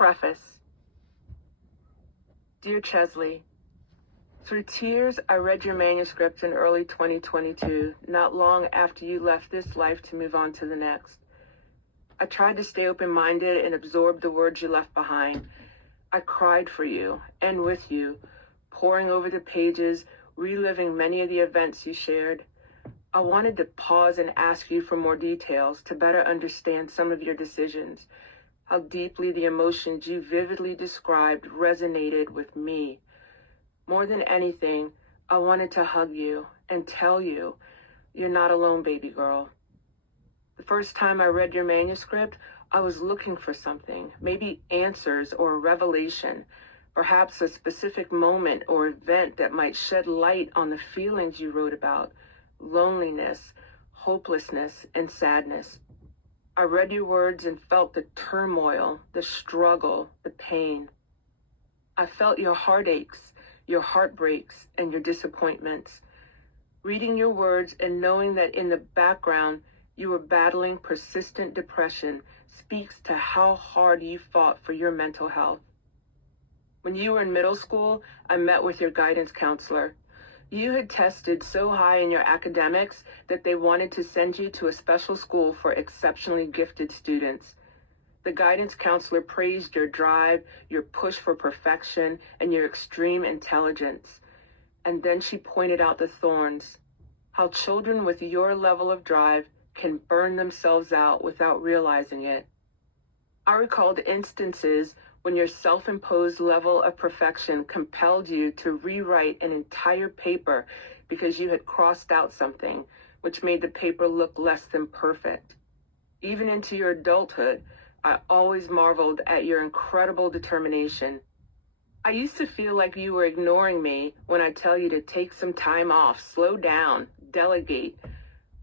Preface. Dear Cheslie, through tears, I read your manuscript in early 2022, not long after you left this life to move on to the next. I tried to stay open-minded and absorb the words you left behind. I cried for you and with you, poring over the pages, reliving many of the events you shared. I wanted to pause and ask you for more details to better understand some of your decisions, how deeply the emotions you vividly described resonated with me. More than anything, I wanted to hug you and tell you, you're not alone, baby girl. The first time I read your manuscript, I was looking for something, maybe answers or a revelation, perhaps a specific moment or event that might shed light on the feelings you wrote about, loneliness, hopelessness, and sadness. I read your words and felt the turmoil, the struggle, the pain. I felt your heartaches, your heartbreaks, and your disappointments. Reading your words and knowing that in the background you were battling persistent depression speaks to how hard you fought for your mental health. When you were in middle school, I met with your guidance counselor. You had tested so high in your academics that they wanted to send you to a special school for exceptionally gifted students. The guidance counselor praised your drive, your push for perfection, and your extreme intelligence. And then she pointed out the thorns, how children with your level of drive can burn themselves out without realizing it. I recalled instances when your self-imposed level of perfection compelled you to rewrite an entire paper because you had crossed out something, which made the paper look less than perfect. Even into your adulthood, I always marveled at your incredible determination. I used to feel like you were ignoring me when I tell you to take some time off, slow down, delegate.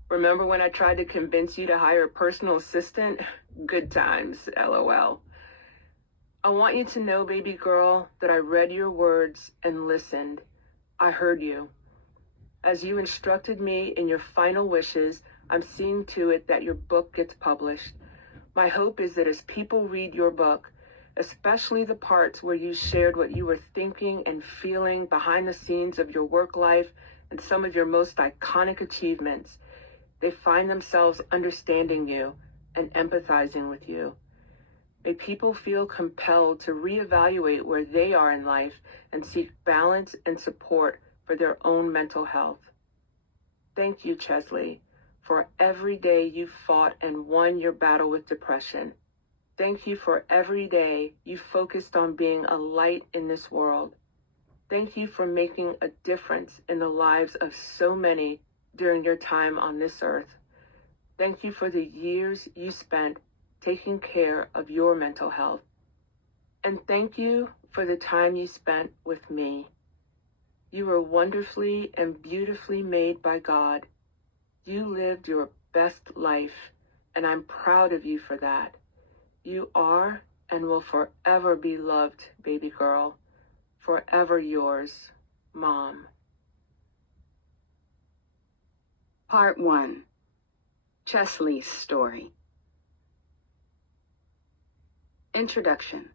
Remember when I tried to convince you to hire a personal assistant? Good times, LOL. I want you to know, baby girl, that I read your words and listened. I heard you. As you instructed me in your final wishes, I'm seeing to it that your book gets published. My hope is that as people read your book, especially the parts where you shared what you were thinking and feeling behind the scenes of your work life and some of your most iconic achievements, they find themselves understanding you and empathizing with you. May people feel compelled to reevaluate where they are in life and seek balance and support for their own mental health. Thank you, Cheslie, for every day you fought and won your battle with depression. Thank you for every day you focused on being a light in this world. Thank you for making a difference in the lives of so many during your time on this earth. Thank you for the years you spent taking care of your mental health. And thank you for the time you spent with me. You were wonderfully and beautifully made by God. You lived your best life, and I'm proud of you for that. You are and will forever be loved, baby girl. Forever yours, Mom. Part 1. Cheslie's Story. Introduction.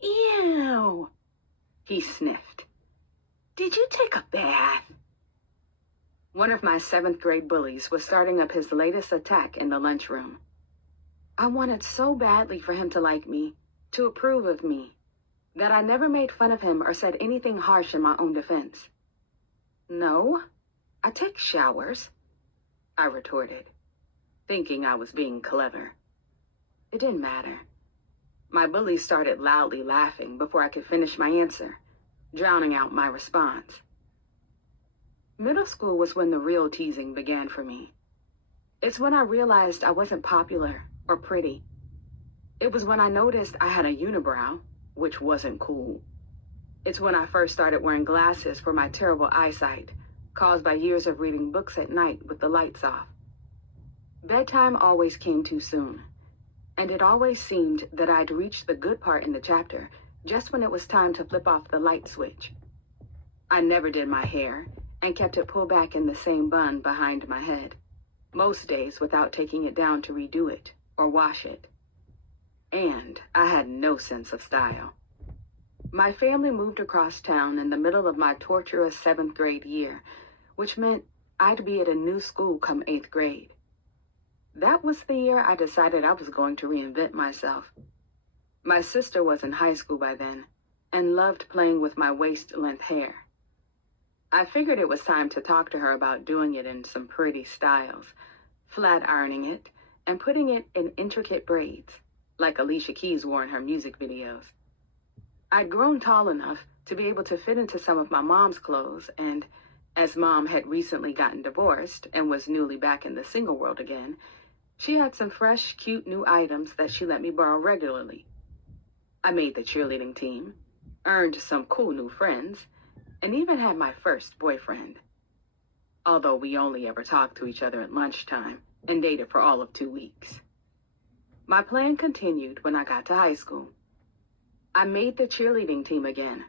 Ew, he sniffed. Did you take a bath? One of my 7th grade bullies was starting up his latest attack in the lunchroom. I wanted so badly for him to like me, to approve of me, that I never made fun of him or said anything harsh in my own defense. No, I take showers, I retorted, thinking I was being clever. It didn't matter. My bully started loudly laughing before I could finish my answer, drowning out my response. Middle school was when the real teasing began for me. It's when I realized I wasn't popular or pretty. It was when I noticed I had a unibrow, which wasn't cool. It's when I first started wearing glasses for my terrible eyesight, caused by years of reading books at night with the lights off. Bedtime always came too soon, and it always seemed that I'd reached the good part in the chapter just when it was time to flip off the light switch. I never did my hair and kept it pulled back in the same bun behind my head, most days without taking it down to redo it or wash it. And I had no sense of style. My family moved across town in the middle of my torturous 7th grade year, which meant I'd be at a new school come 8th grade. That was the year I decided I was going to reinvent myself. My sister was in high school by then and loved playing with my waist-length hair. I figured it was time to talk to her about doing it in some pretty styles, flat ironing it, and putting it in intricate braids, like Alicia Keys wore in her music videos. I'd grown tall enough to be able to fit into some of my mom's clothes, and as Mom had recently gotten divorced and was newly back in the single world again, she had some fresh, cute new items that she let me borrow regularly. I made the cheerleading team, earned some cool new friends, and even had my first boyfriend. Although we only ever talked to each other at lunchtime and dated for all of 2 weeks. My plan continued when I got to high school. I made the cheerleading team again,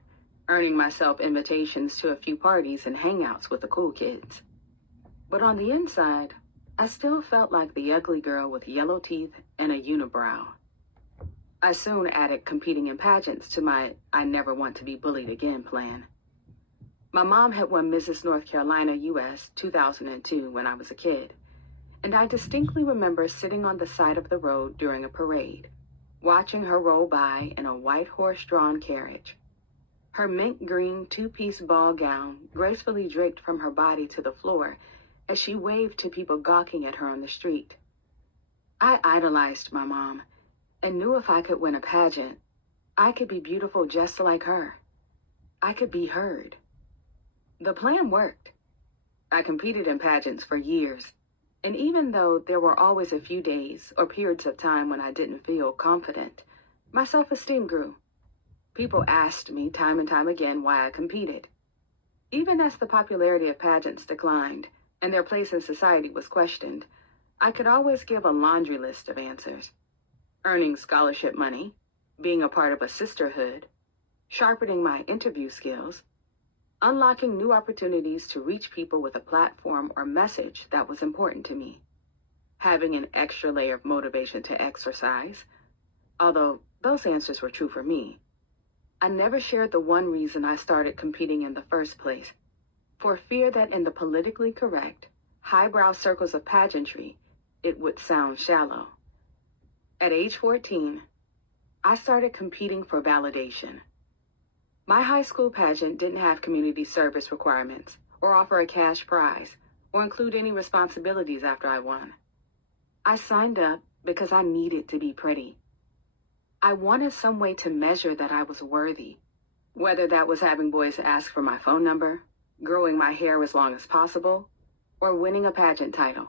earning myself invitations to a few parties and hangouts with the cool kids. But on the inside, I still felt like the ugly girl with yellow teeth and a unibrow. I soon added competing in pageants to my I never want to be bullied again plan. My mom had won Mrs. North Carolina US 2002 when I was a kid, and I distinctly remember sitting on the side of the road during a parade, watching her roll by in a white horse-drawn carriage. Her mint green two-piece ball gown gracefully draped from her body to the floor as she waved to people gawking at her on the street. I idolized my mom and knew if I could win a pageant, I could be beautiful just like her. I could be heard. The plan worked. I competed in pageants for years, and even though there were always a few days or periods of time when I didn't feel confident, my self-esteem grew. People asked me time and time again why I competed. Even as the popularity of pageants declined and their place in society was questioned, I could always give a laundry list of answers. Earning scholarship money, being a part of a sisterhood, sharpening my interview skills, unlocking new opportunities to reach people with a platform or message that was important to me, having an extra layer of motivation to exercise, although those answers were true for me. I never shared the one reason I started competing in the first place, for fear that in the politically correct, highbrow circles of pageantry, it would sound shallow. At age 14, I started competing for validation. My high school pageant didn't have community service requirements, or offer a cash prize, or include any responsibilities after I won. I signed up because I needed to be pretty. I wanted some way to measure that I was worthy, whether that was having boys ask for my phone number, growing my hair as long as possible, or winning a pageant title.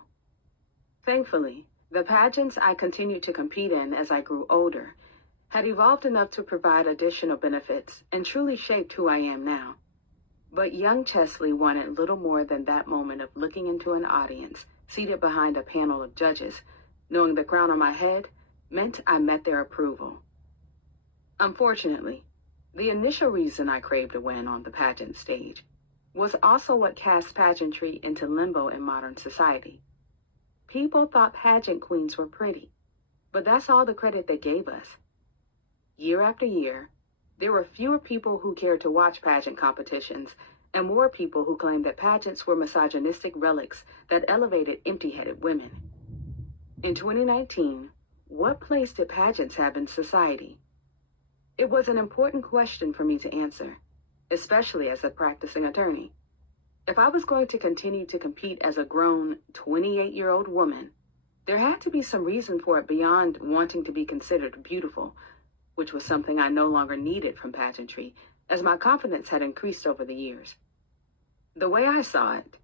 Thankfully, the pageants I continued to compete in as I grew older had evolved enough to provide additional benefits and truly shaped who I am now. But young Cheslie wanted little more than that moment of looking into an audience seated behind a panel of judges, knowing the crown on my head meant I met their approval. Unfortunately, the initial reason I craved a win on the pageant stage was also what cast pageantry into limbo in modern society. People thought pageant queens were pretty, but that's all the credit they gave us. Year after year, there were fewer people who cared to watch pageant competitions and more people who claimed that pageants were misogynistic relics that elevated empty-headed women. In 2019, what place did pageants have in society? It was an important question for me to answer, especially as a practicing attorney. If I was going to continue to compete as a grown 28-year-old woman, there had to be some reason for it beyond wanting to be considered beautiful, which was something I no longer needed from pageantry, as my confidence had increased over the years. The way I saw it,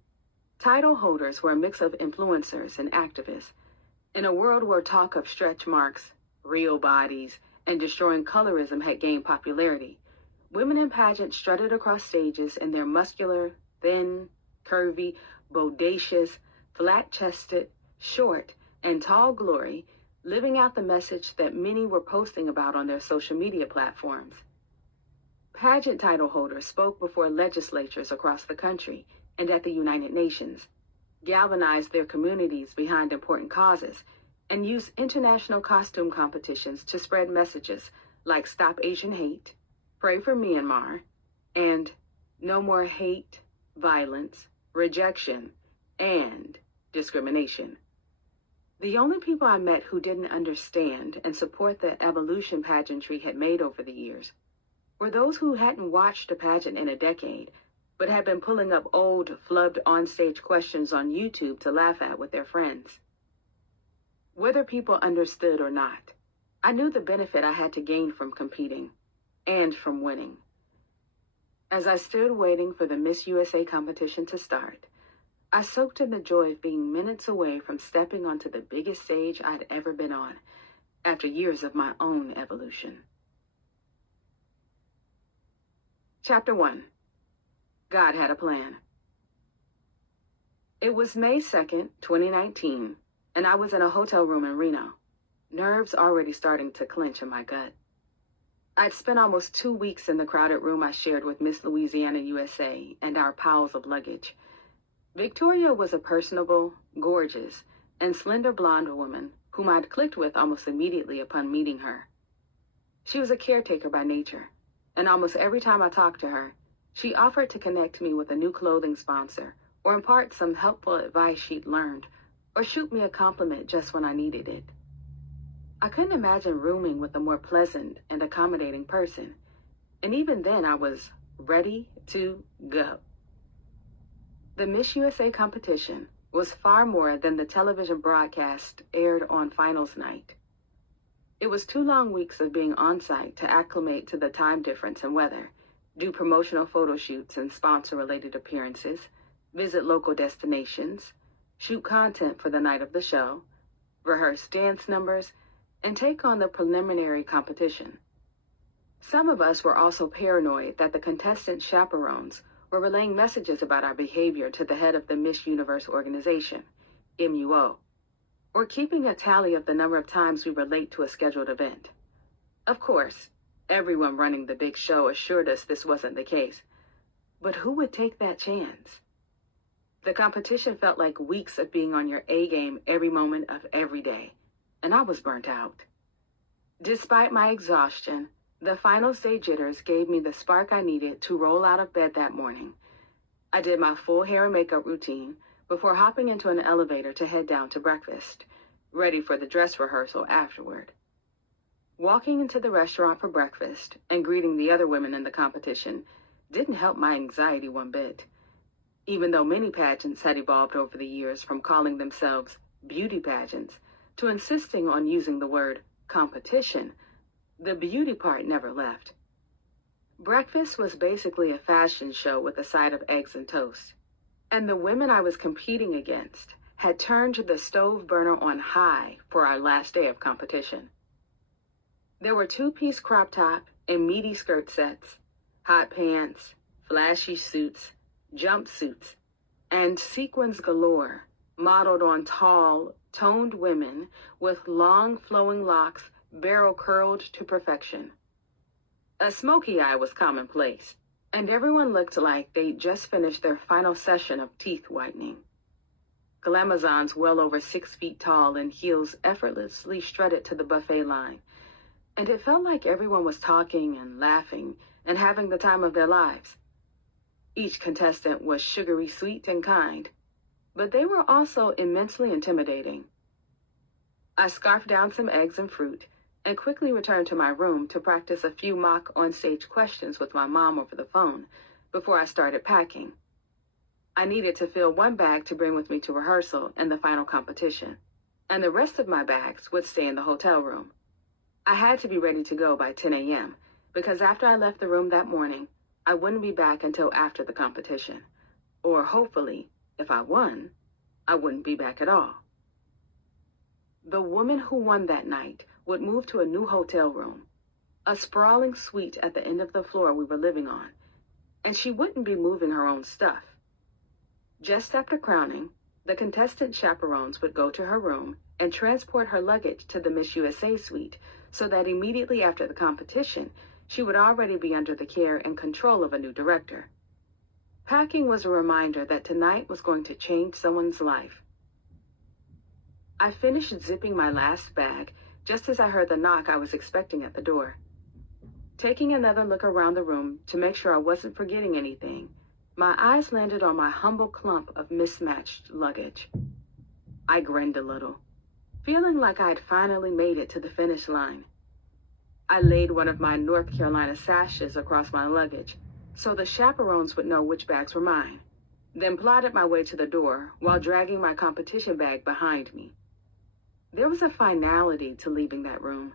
title holders were a mix of influencers and activists. In a world where talk of stretch marks, real bodies, and destroying colorism had gained popularity, women in pageants strutted across stages in their muscular, thin, curvy, bodacious, flat-chested, short, and tall glory, living out the message that many were posting about on their social media platforms. Pageant title holders spoke before legislatures across the country and at the United Nations, galvanized their communities behind important causes, and used international costume competitions to spread messages like Stop Asian Hate, Pray for Myanmar, and No More Hate, Violence, Rejection, and Discrimination. The only people I met who didn't understand and support the evolution pageantry had made over the years were those who hadn't watched a pageant in a decade, but had been pulling up old, flubbed onstage questions on YouTube to laugh at with their friends. Whether people understood or not, I knew the benefit I had to gain from competing and from winning. As I stood waiting for the Miss USA competition to start, I soaked in the joy of being minutes away from stepping onto the biggest stage I'd ever been on, after years of my own evolution. Chapter 1. God Had a Plan. It was May 2nd, 2019, and I was in a hotel room in Reno, nerves already starting to clench in my gut. I'd spent almost 2 weeks in the crowded room I shared with Miss Louisiana USA and our piles of luggage. Victoria was a personable, gorgeous, and slender blonde woman whom I'd clicked with almost immediately upon meeting her. She was a caretaker by nature, and almost every time I talked to her, she offered to connect me with a new clothing sponsor or impart some helpful advice she'd learned or shoot me a compliment just when I needed it. I couldn't imagine rooming with a more pleasant and accommodating person, and even then I was ready to go. The Miss USA competition was far more than the television broadcast aired on finals night. It was 2 long weeks of being on site to acclimate to the time difference and weather, do promotional photo shoots and sponsor-related appearances, visit local destinations, shoot content for the night of the show, rehearse dance numbers, and take on the preliminary competition. Some of us were also paranoid that the contestant chaperones were relaying messages about our behavior to the head of the Miss Universe organization, MUO, or keeping a tally of the number of times we were late to a scheduled event. Of course, everyone running the big show assured us this wasn't the case, but who would take that chance? The competition felt like weeks of being on your A game every moment of every day, and I was burnt out. Despite my exhaustion, the finals day jitters gave me the spark I needed to roll out of bed that morning. I did my full hair and makeup routine before hopping into an elevator to head down to breakfast, ready for the dress rehearsal afterward. Walking into the restaurant for breakfast and greeting the other women in the competition didn't help my anxiety one bit. Even though many pageants had evolved over the years from calling themselves beauty pageants to insisting on using the word competition, the beauty part never left. Breakfast was basically a fashion show with a side of eggs and toast, and the women I was competing against had turned the stove burner on high for our last day of competition. There were 2-piece crop top and meaty skirt sets, hot pants, flashy suits, jumpsuits, and sequins galore, modeled on tall, toned women with long flowing locks barrel curled to perfection. A smoky eye was commonplace, and everyone looked like they'd just finished their final session of teeth whitening. Glamazons well over 6 feet tall and heels effortlessly strutted to the buffet line, and it felt like everyone was talking and laughing and having the time of their lives. Each contestant was sugary sweet and kind, but they were also immensely intimidating. I scarfed down some eggs and fruit and quickly returned to my room to practice a few mock on-stage questions with my mom over the phone before I started packing. I needed to fill 1 bag to bring with me to rehearsal and the final competition, and the rest of my bags would stay in the hotel room. I had to be ready to go by 10 a.m. because after I left the room that morning, I wouldn't be back until after the competition. Or hopefully, if I won, I wouldn't be back at all. The woman who won that night would move to a new hotel room, a sprawling suite at the end of the floor we were living on, and she wouldn't be moving her own stuff. Just after crowning, the contestant chaperones would go to her room and transport her luggage to the Miss USA suite so that immediately after the competition, she would already be under the care and control of a new director. Packing was a reminder that tonight was going to change someone's life. I finished zipping my last bag just as I heard the knock I was expecting at the door. Taking another look around the room to make sure I wasn't forgetting anything, my eyes landed on my humble clump of mismatched luggage. I grinned a little, feeling like I'd finally made it to the finish line. I laid one of my North Carolina sashes across my luggage so the chaperones would know which bags were mine, then plodded my way to the door while dragging my competition bag behind me. There was a finality to leaving that room.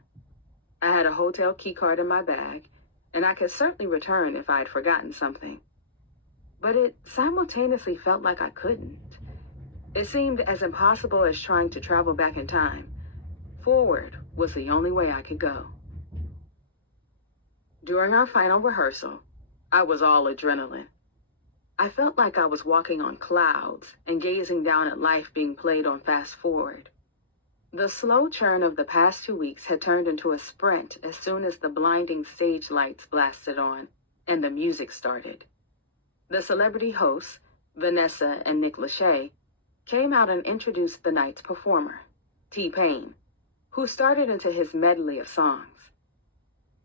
I had a hotel key card in my bag, and I could certainly return if I had forgotten something. But it simultaneously felt like I couldn't. It seemed as impossible as trying to travel back in time. Forward was the only way I could go. During our final rehearsal, I was all adrenaline. I felt like I was walking on clouds and gazing down at life being played on fast forward. The slow churn of the past 2 weeks had turned into a sprint as soon as the blinding stage lights blasted on and the music started. The celebrity hosts, Vanessa and Nick Lachey, came out and introduced the night's performer, T-Pain, who started into his medley of songs.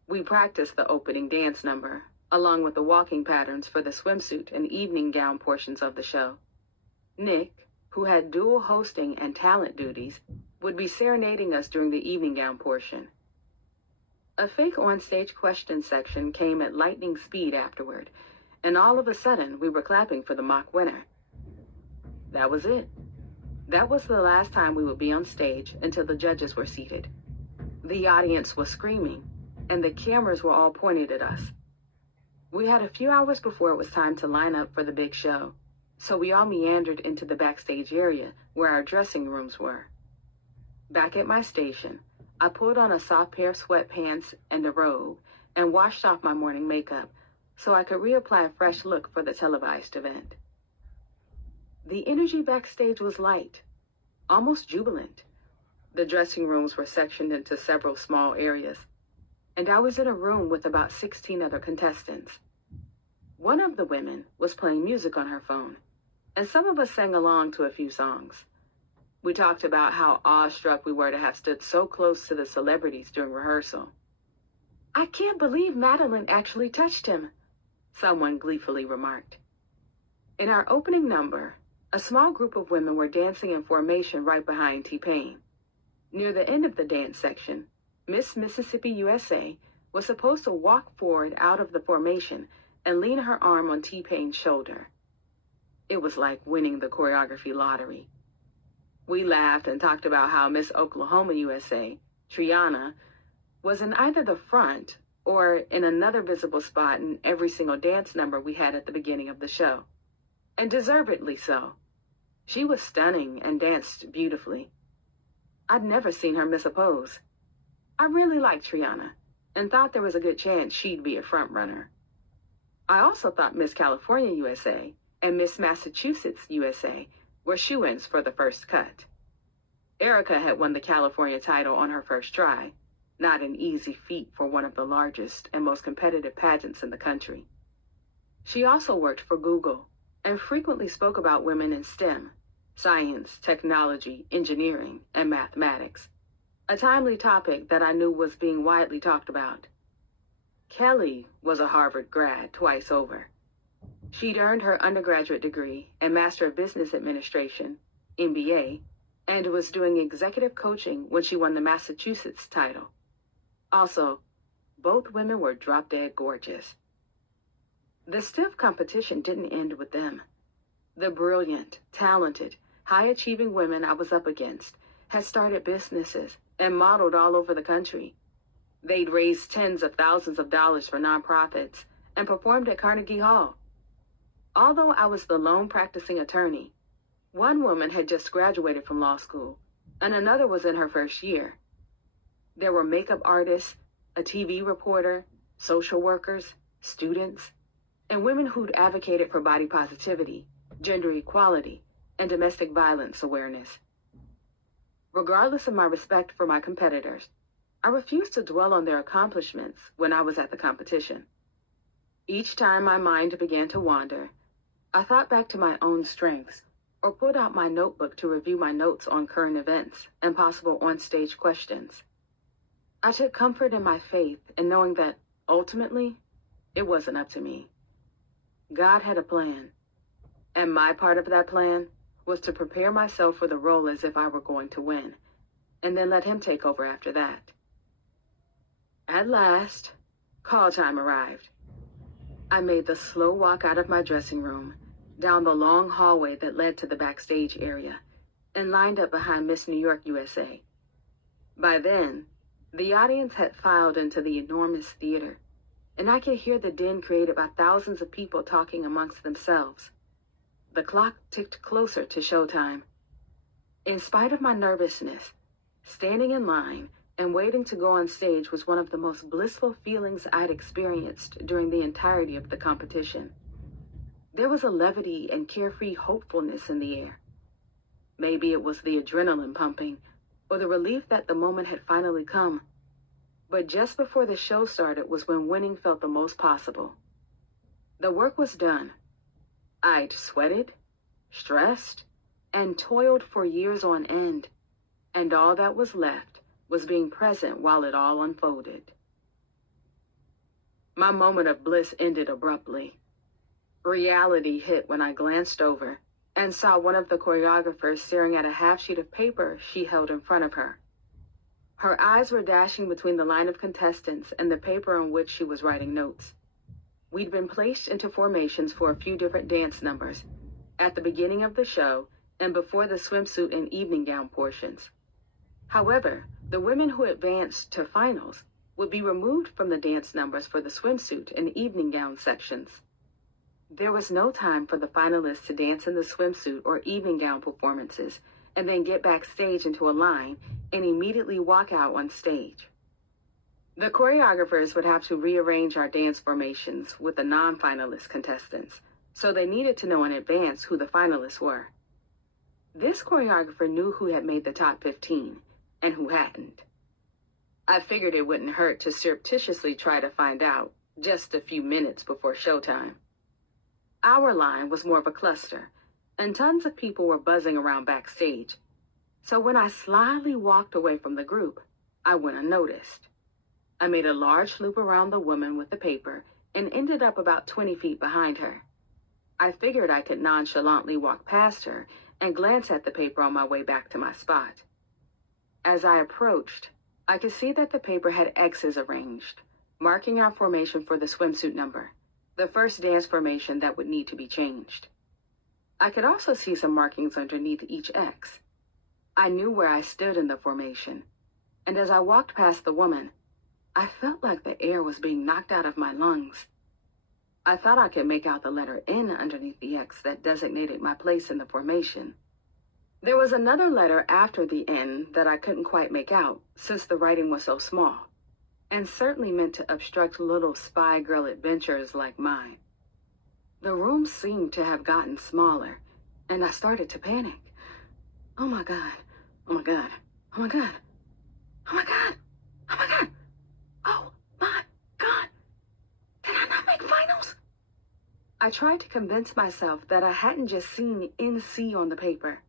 We practiced the opening dance number, along with the walking patterns for the swimsuit and evening gown portions of the show. Nick, who had dual hosting and talent duties, would be serenading us during the evening gown portion. A fake onstage question section came at lightning speed afterward, and all of a sudden we were clapping for the mock winner. That was it. That was the last time we would be on stage until the judges were seated. The audience was screaming, and the cameras were all pointed at us. We had a few hours before it was time to line up for the big show, so we all meandered into the backstage area where our dressing rooms were. Back at my station, I pulled on a soft pair of sweatpants and a robe and washed off my morning makeup so I could reapply a fresh look for the televised event. The energy backstage was light, almost jubilant. The dressing rooms were sectioned into several small areas, and I was in a room with about 16 other contestants. One of the women was playing music on her phone, and some of us sang along to a few songs. We talked about how awestruck we were to have stood so close to the celebrities during rehearsal. "I can't believe Madeline actually touched him," someone gleefully remarked. In our opening number, a small group of women were dancing in formation right behind T-Pain. Near the end of the dance section, Miss Mississippi USA was supposed to walk forward out of the formation and lean her arm on T-Pain's shoulder. It was like winning the choreography lottery. We laughed and talked about how Miss Oklahoma USA, Triana, was in either the front or in another visible spot in every single dance number we had at the beginning of the show. And deservedly so. She was stunning and danced beautifully. I'd never seen her miss a pose. I really liked Triana and thought there was a good chance she'd be a front runner. I also thought Miss California USA and Miss Massachusetts USA were shoo-ins for the first cut. Erica had won the California title on her first try, not an easy feat for one of the largest and most competitive pageants in the country. She also worked for Google and frequently spoke about women in STEM, science, technology, engineering, and mathematics, a timely topic that I knew was being widely talked about. Kelly was a Harvard grad twice over. She'd earned her undergraduate degree and Master of Business Administration, MBA, and was doing executive coaching when she won the Massachusetts title. Also, both women were drop-dead gorgeous. The stiff competition didn't end with them. The brilliant, talented, high-achieving women I was up against had started businesses and modeled all over the country. They'd raised tens of thousands of dollars for nonprofits and performed at Carnegie Hall. Although I was the lone practicing attorney, one woman had just graduated from law school, and another was in her first year. There were makeup artists, a TV reporter, social workers, students, and women who'd advocated for body positivity, gender equality, and domestic violence awareness. Regardless of my respect for my competitors, I refused to dwell on their accomplishments when I was at the competition. Each time my mind began to wander, I thought back to my own strengths or pulled out my notebook to review my notes on current events and possible on-stage questions. I took comfort in my faith in knowing that, ultimately, it wasn't up to me. God had a plan, and my part of that plan was to prepare myself for the role as if I were going to win, and then let him take over after that. At last, call time arrived. I made the slow walk out of my dressing room, down the long hallway that led to the backstage area, and lined up behind Miss New York USA. By then, the audience had filed into the enormous theater, and I could hear the din created by thousands of people talking amongst themselves. The clock ticked closer to showtime. In spite of my nervousness, standing in line and waiting to go on stage was one of the most blissful feelings I'd experienced during the entirety of the competition. There was a levity and carefree hopefulness in the air. Maybe it was the adrenaline pumping, or the relief that the moment had finally come. But just before the show started was when winning felt the most possible. The work was done. I'd sweated, stressed, and toiled for years on end, and all that was left was being present while it all unfolded. My moment of bliss ended abruptly. Reality hit when I glanced over and saw one of the choreographers staring at a half sheet of paper she held in front of her. Her eyes were dashing between the line of contestants and the paper on which she was writing notes. We'd been placed into formations for a few different dance numbers, at the beginning of the show and before the swimsuit and evening gown portions. However, the women who advanced to finals would be removed from the dance numbers for the swimsuit and evening gown sections. There was no time for the finalists to dance in the swimsuit or evening gown performances and then get backstage into a line and immediately walk out on stage. The choreographers would have to rearrange our dance formations with the non-finalist contestants, so they needed to know in advance who the finalists were. This choreographer knew who had made the top 15 and who hadn't. I figured it wouldn't hurt to surreptitiously try to find out just a few minutes before showtime. Our line was more of a cluster, and tons of people were buzzing around backstage. So when I slyly walked away from the group, I went unnoticed. I made a large loop around the woman with the paper and ended up about 20 feet behind her. I figured I could nonchalantly walk past her and glance at the paper on my way back to my spot. As I approached, I could see that the paper had X's arranged, marking our formation for the swimsuit number, the first dance formation that would need to be changed. I could also see some markings underneath each X. I knew where I stood in the formation, and as I walked past the woman, I felt like the air was being knocked out of my lungs. I thought I could make out the letter N underneath the X that designated my place in the formation. There was another letter after the N that I couldn't quite make out since the writing was so small, and certainly meant to obstruct little spy girl adventures like mine. The room seemed to have gotten smaller, and I started to panic. Oh my God, oh my God, oh my God, oh my God, oh my God, oh my God, did I not make finals? I tried to convince myself that I hadn't just seen NC on the paper.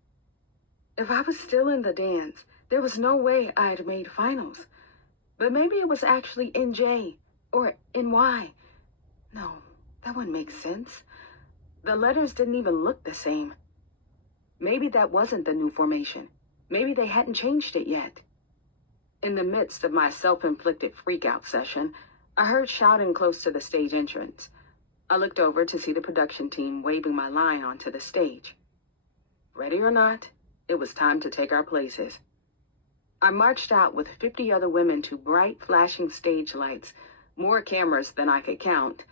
If I was still in the dance, there was no way I'd made finals. But maybe it was actually NJ or NY. No, that wouldn't make sense. The letters didn't even look the same. Maybe that wasn't the new formation. Maybe they hadn't changed it yet. In the midst of my self-inflicted freak-out session, I heard shouting close to the stage entrance. I looked over to see the production team waving my line onto the stage. Ready or not, it was time to take our places. I marched out with 50 other women to bright, flashing stage lights, more cameras than I could count,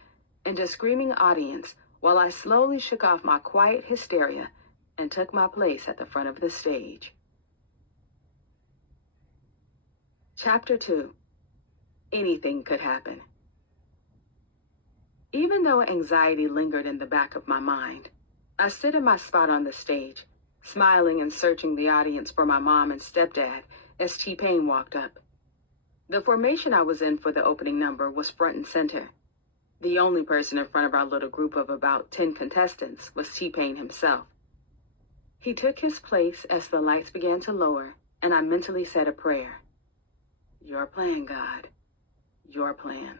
and a screaming audience while I slowly shook off my quiet hysteria and took my place at the front of the stage. Chapter 2. Anything could happen. Even though anxiety lingered in the back of my mind, I stood in my spot on the stage, smiling and searching the audience for my mom and stepdad as T-Pain walked up. The formation I was in for the opening number was front and center. The only person in front of our little group of about 10 contestants was T-Pain himself. He took his place as the lights began to lower, and I mentally said a prayer. Your plan, God. Your plan.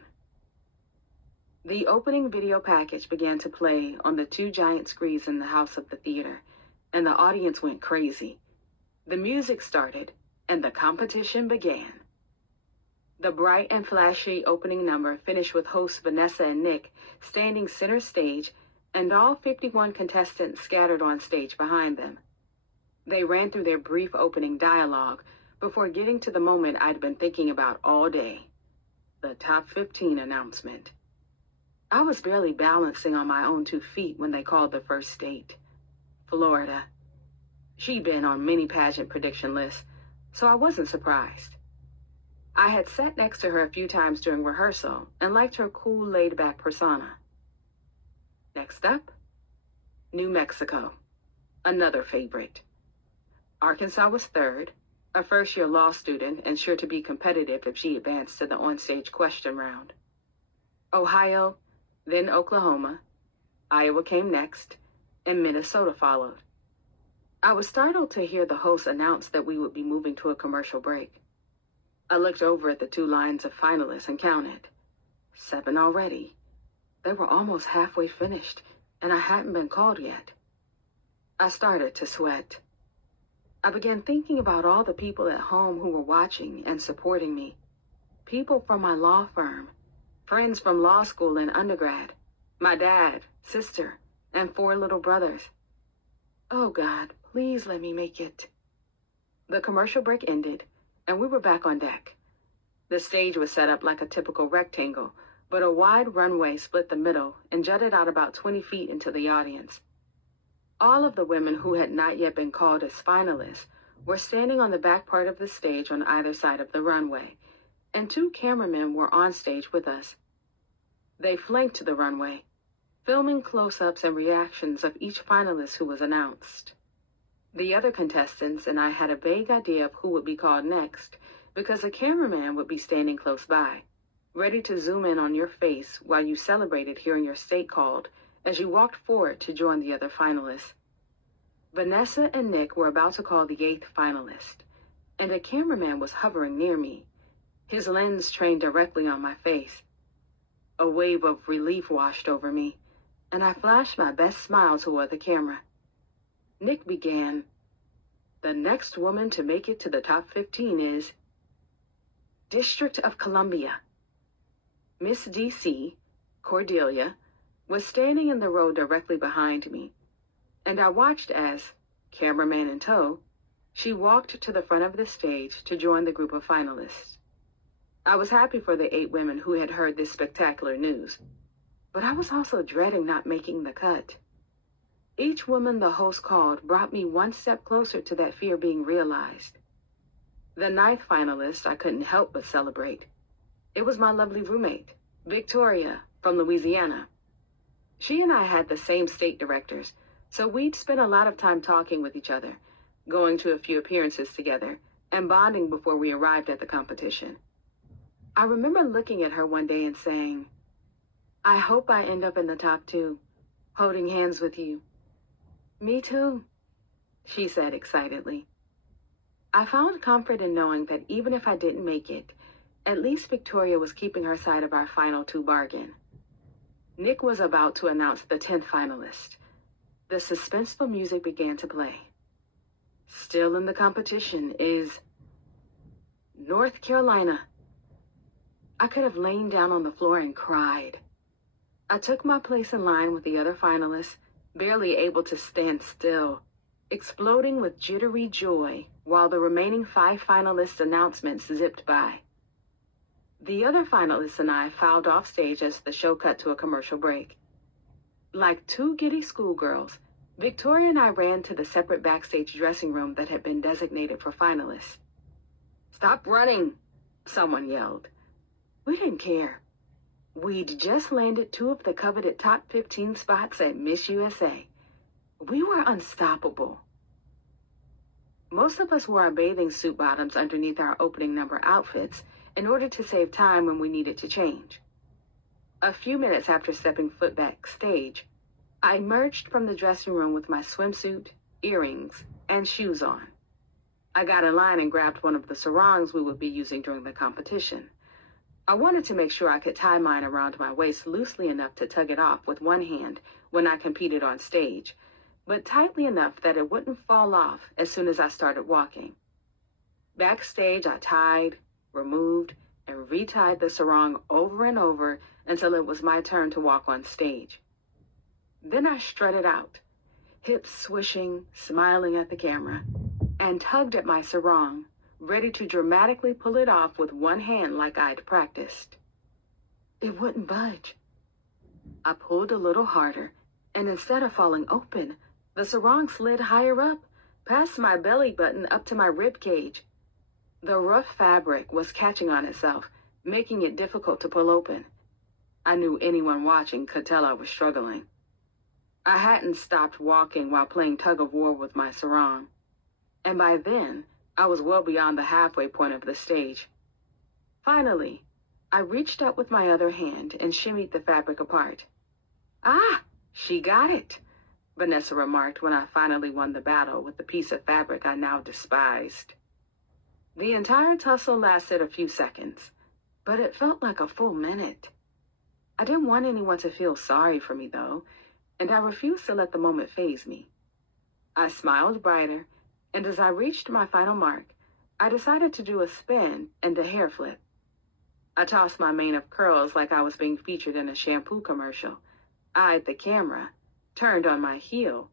The opening video package began to play on the 2 giant screens in the house of the theater, and the audience went crazy. The music started, and the competition began. The bright and flashy opening number finished with hosts Vanessa and Nick standing center stage and all 51 contestants scattered on stage behind them. They ran through their brief opening dialogue before getting to the moment I'd been thinking about all day, the top 15 announcement. I was barely balancing on my own 2 feet when they called the first state, Florida. She'd been on many pageant prediction lists, so I wasn't surprised. I had sat next to her a few times during rehearsal and liked her cool, laid-back persona. Next up, New Mexico, another favorite. Arkansas was third, a first-year law student and sure to be competitive if she advanced to the onstage question round. Ohio, then Oklahoma, Iowa came next, and Minnesota followed. I was startled to hear the host announce that we would be moving to a commercial break. I looked over at the 2 lines of finalists and counted. 7 already. They were almost halfway finished, and I hadn't been called yet. I started to sweat. I began thinking about all the people at home who were watching and supporting me. People from my law firm, friends from law school and undergrad, my dad, sister, and 4 little brothers. Oh God, please let me make it. The commercial break ended, and we were back on deck. The stage was set up like a typical rectangle, but a wide runway split the middle and jutted out about 20 feet into the audience. All of the women who had not yet been called as finalists were standing on the back part of the stage on either side of the runway, and 2 cameramen were on stage with us. They flanked the runway, filming close-ups and reactions of each finalist who was announced. The other contestants and I had a vague idea of who would be called next because a cameraman would be standing close by, ready to zoom in on your face while you celebrated hearing your state called as you walked forward to join the other finalists. Vanessa and Nick were about to call the 8th finalist, and a cameraman was hovering near me, his lens trained directly on my face. A wave of relief washed over me, and I flashed my best smile toward the camera. Nick began, "The next woman to make it to the top 15 is District of Columbia." Miss DC, Cordelia, was standing in the row directly behind me, and I watched as, cameraman in tow, she walked to the front of the stage to join the group of finalists. I was happy for the 8 women who had heard this spectacular news, but I was also dreading not making the cut. Each woman the host called brought me 1 step closer to that fear being realized. The 9th finalist I couldn't help but celebrate. It was my lovely roommate, Victoria, from Louisiana. She and I had the same state directors, so we'd spent a lot of time talking with each other, going to a few appearances together, and bonding before we arrived at the competition. I remember looking at her one day and saying, "I hope I end up in the top 2, holding hands with you." "Me too," she said excitedly. I found comfort in knowing that even if I didn't make it, at least Victoria was keeping her side of our final 2 bargain. Nick was about to announce the 10th finalist. The suspenseful music began to play. Still in the competition is North Carolina. I could have lain down on the floor and cried. I took my place in line with the other finalists, barely able to stand still, exploding with jittery joy while the remaining 5 finalists' announcements zipped by. The other finalists and I filed off stage as the show cut to a commercial break. Like 2 giddy schoolgirls, Victoria and I ran to the separate backstage dressing room that had been designated for finalists. "Stop running," someone yelled. We didn't care. We'd just landed 2 of the coveted top 15 spots at Miss USA. We were unstoppable. Most of us wore our bathing suit bottoms underneath our opening number outfits in order to save time when we needed to change. A few minutes after stepping foot backstage, I emerged from the dressing room with my swimsuit, earrings, and shoes on. I got in line and grabbed one of the sarongs we would be using during the competition. I wanted to make sure I could tie mine around my waist loosely enough to tug it off with one hand when I competed on stage, but tightly enough that it wouldn't fall off as soon as I started walking. Backstage, I tied, removed, and retied the sarong over and over until it was my turn to walk on stage. Then I strutted out, hips swishing, smiling at the camera, and tugged at my sarong, ready to dramatically pull it off with one hand like I'd practiced. It wouldn't budge. I pulled a little harder, and instead of falling open, the sarong slid higher up, past my belly button up to my rib cage. The rough fabric was catching on itself, making it difficult to pull open. I knew anyone watching could tell I was struggling. I hadn't stopped walking while playing tug-of-war with my sarong, and by then, I was well beyond the halfway point of the stage. Finally, I reached up with my other hand and shimmied the fabric apart. "Ah, she got it," Vanessa remarked when I finally won the battle with the piece of fabric I now despised. The entire tussle lasted a few seconds, but it felt like a full minute. I didn't want anyone to feel sorry for me, though, and I refused to let the moment faze me. I smiled brighter, and as I reached my final mark, I decided to do a spin and a hair flip. I tossed my mane of curls like I was being featured in a shampoo commercial, eyed the camera, turned on my heel,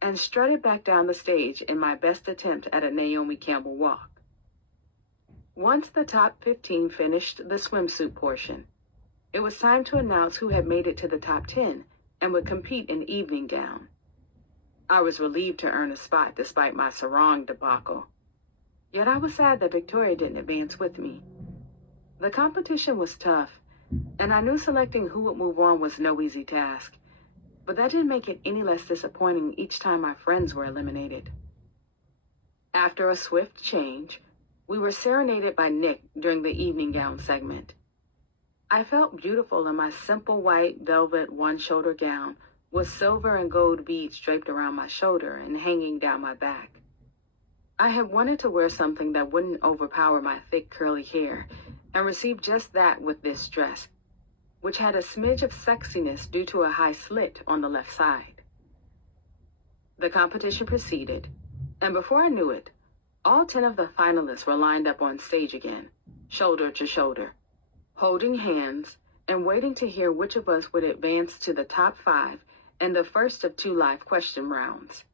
and strutted back down the stage in my best attempt at a Naomi Campbell walk. Once the top 15 finished the swimsuit portion, it was time to announce who had made it to the top 10 and would compete in evening gown. I was relieved to earn a spot despite my sarong debacle. Yet I was sad that Victoria didn't advance with me. The competition was tough, and I knew selecting who would move on was no easy task, but that didn't make it any less disappointing each time my friends were eliminated. After a swift change, we were serenaded by Nick during the evening gown segment. I felt beautiful in my simple white velvet one-shoulder gown with silver and gold beads draped around my shoulder and hanging down my back. I had wanted to wear something that wouldn't overpower my thick curly hair, and received just that with this dress, which had a smidge of sexiness due to a high slit on the left side. The competition proceeded, and before I knew it, all 10 of the finalists were lined up on stage again, shoulder to shoulder, holding hands and waiting to hear which of us would advance to the top 5 in the first of 2 live question rounds.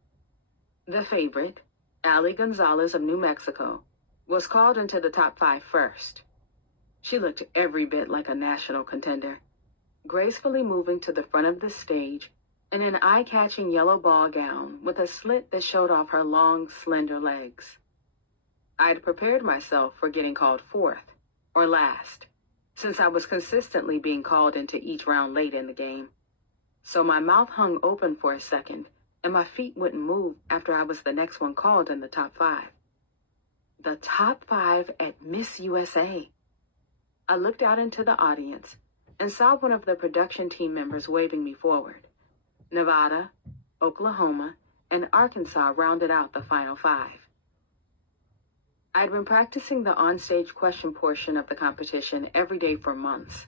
The favorite, Ali Gonzalez of New Mexico, was called into the top 5 first. She looked every bit like a national contender, gracefully moving to the front of the stage in an eye-catching yellow ball gown with a slit that showed off her long, slender legs. I'd prepared myself for getting called 4th, or last, since I was consistently being called into each round late in the game. So my mouth hung open for a second, and my feet wouldn't move after I was the next one called in the top 5. The top 5 at Miss USA. I looked out into the audience and saw one of the production team members waving me forward. Nevada, Oklahoma, and Arkansas rounded out the final 5. I'd been practicing the onstage question portion of the competition every day for months.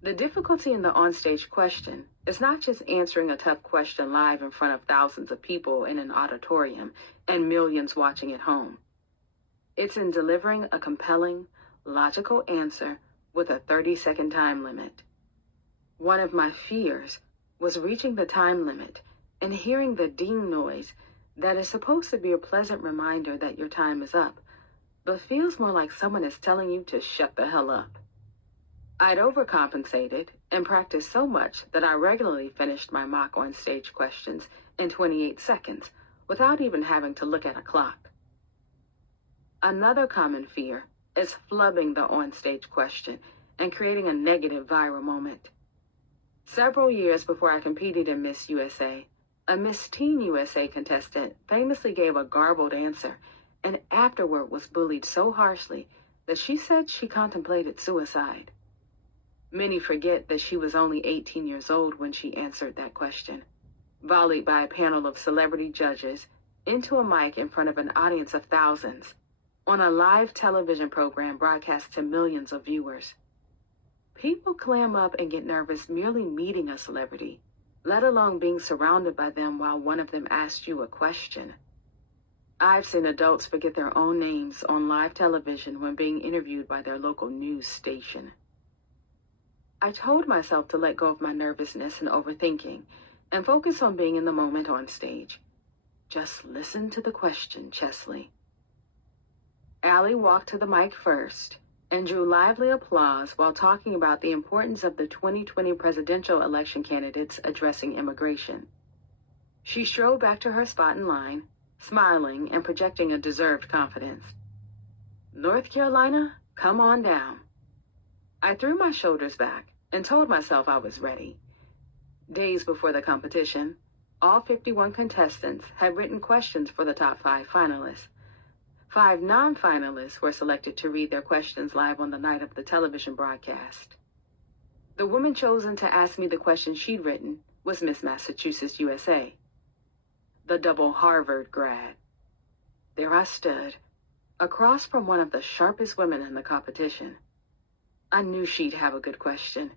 The difficulty in the onstage question is not just answering a tough question live in front of thousands of people in an auditorium and millions watching at home. It's in delivering a compelling, logical answer with a 30-second time limit. One of my fears was reaching the time limit and hearing the ding noise that is supposed to be a pleasant reminder that your time is up, but feels more like someone is telling you to shut the hell up. I'd overcompensated and practiced so much that I regularly finished my mock on-stage questions in 28 seconds without even having to look at a clock. Another common fear is flubbing the on-stage question and creating a negative viral moment. Several years before I competed in Miss USA, a Miss Teen USA contestant famously gave a garbled answer and afterward was bullied so harshly that she said she contemplated suicide. Many forget that she was only 18 years old when she answered that question, volleyed by a panel of celebrity judges into a mic in front of an audience of thousands, on a live television program broadcast to millions of viewers. People clam up and get nervous merely meeting a celebrity, let alone being surrounded by them while one of them asks you a question. I've seen adults forget their own names on live television when being interviewed by their local news station. I told myself to let go of my nervousness and overthinking and focus on being in the moment on stage. Just listen to the question, Cheslie. Allie walked to the mic first and drew lively applause while talking about the importance of the 2020 presidential election candidates addressing immigration. She strode back to her spot in line, smiling and projecting a deserved confidence. North Carolina, come on down. I threw my shoulders back and told myself I was ready. Days before the competition, all 51 contestants had written questions for the top 5 finalists. 5 non-finalists were selected to read their questions live on the night of the television broadcast. The woman chosen to ask me the question she'd written was Miss Massachusetts USA, the double Harvard grad. There I stood, across from one of the sharpest women in the competition. I knew she'd have a good question.